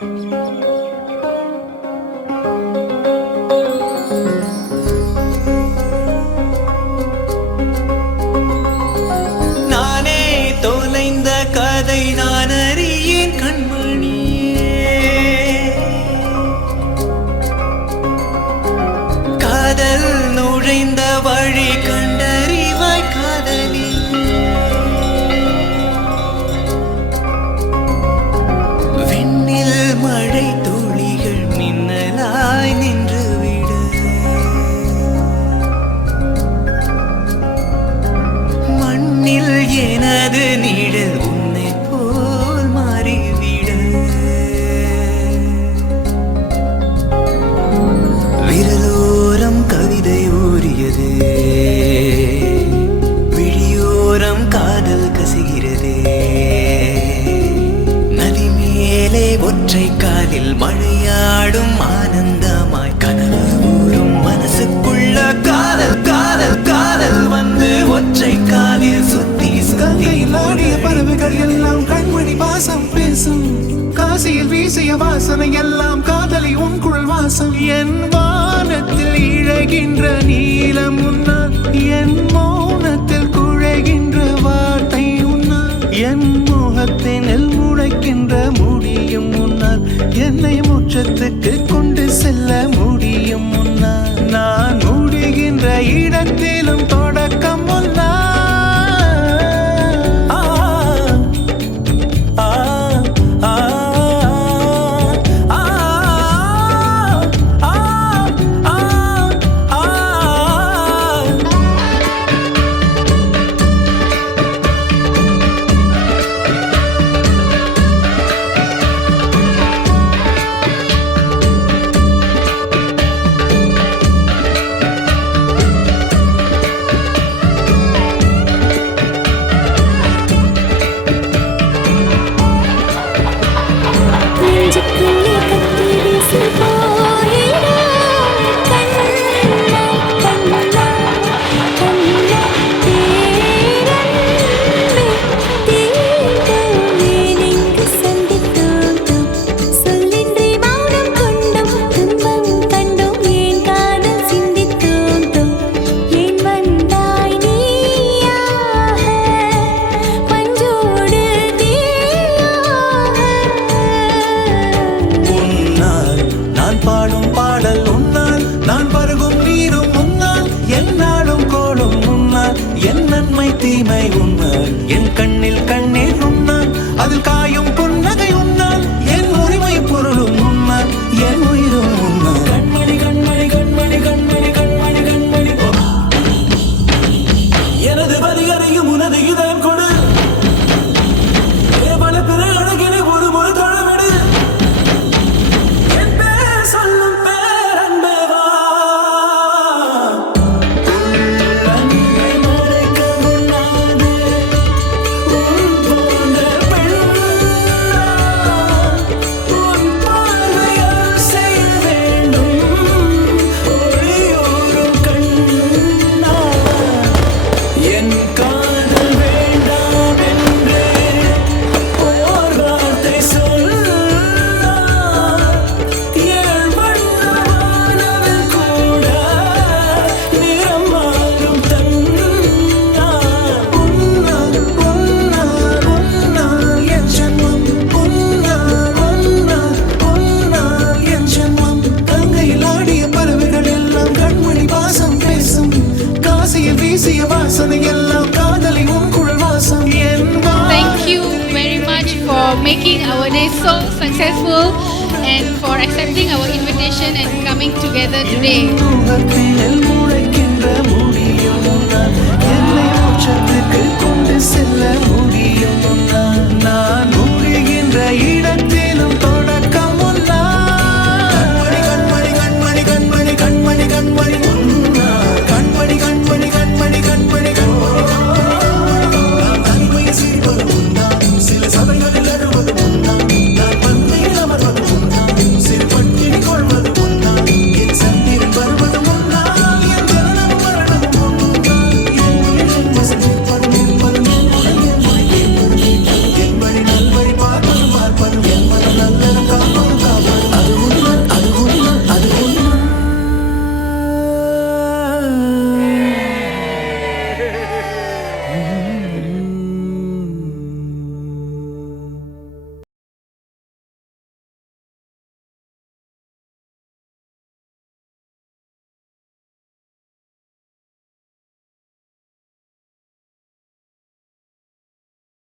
நானே தொலைந்த கதை நான் அறியேன் கண்மணியே. காதல் நுழைந்த வழி கண்டறிவாய் காதலி. விண்ணில் மழை துளிகள் மின்னலாய் நின்றுவிட, மண்ணில் எனது நிழல் உன்னை போல் மாறிவிட, விரலோரம் கவிதை ஊறியது, விழியோரம் காதல் கசிகிறதே. நதி மேலே ஒற்றை காலில் மழையாடும் ஆனந்தமாய் கனவு ஊரும் மனசுக்குள்ள காதல் காதல் காதல் வந்து ஒற்றை காலில் சுத்தி கங்கையில் ஆடிய பறவைகள் எல்லாம் கண்மணி வாசம் பேசும். காசியில் வீசிய வாசனை எல்லாம் காதலி உன் குழல் வாசம். என் வானத்தில் இழகின்ற நீலம் உன்னால், என் மௌனத்தில் குழைகின்ற வார்த்தை உன்னால், என் முகத்தினில் முளைக்கின்ற முடியும் உன்னால், என்னை மோட்சத்துக்கு கொண்டு செல்ல முடியும் முன்னால். நான் முடிகின்ற இடத்திலும் தொடக்கம் முன்னால். பாடும் பாடல் உன்னால், நான் பருகும் நீரும் உன்னால், என் நாடும் கோடும் உன்னால், என் நன்மை தீமை உன்னால், என் கண்ணில் கண்ணீர் உன்னால், அதில் காயும் புன்னகை உன்னால், என் உரிமை பொருளும் உன்னால், என் உயிரும் உன்னால். கண்மணி கண்மணி கண்மணி கண்மணி கண்மணி கண்மணி எனது பதிகரையும் உனது இதயம் கொடு. பல பிற அழகினை ஒரு முறை தொழவிடு. Thank you very much for making our day so successful and for accepting our invitation and coming together today.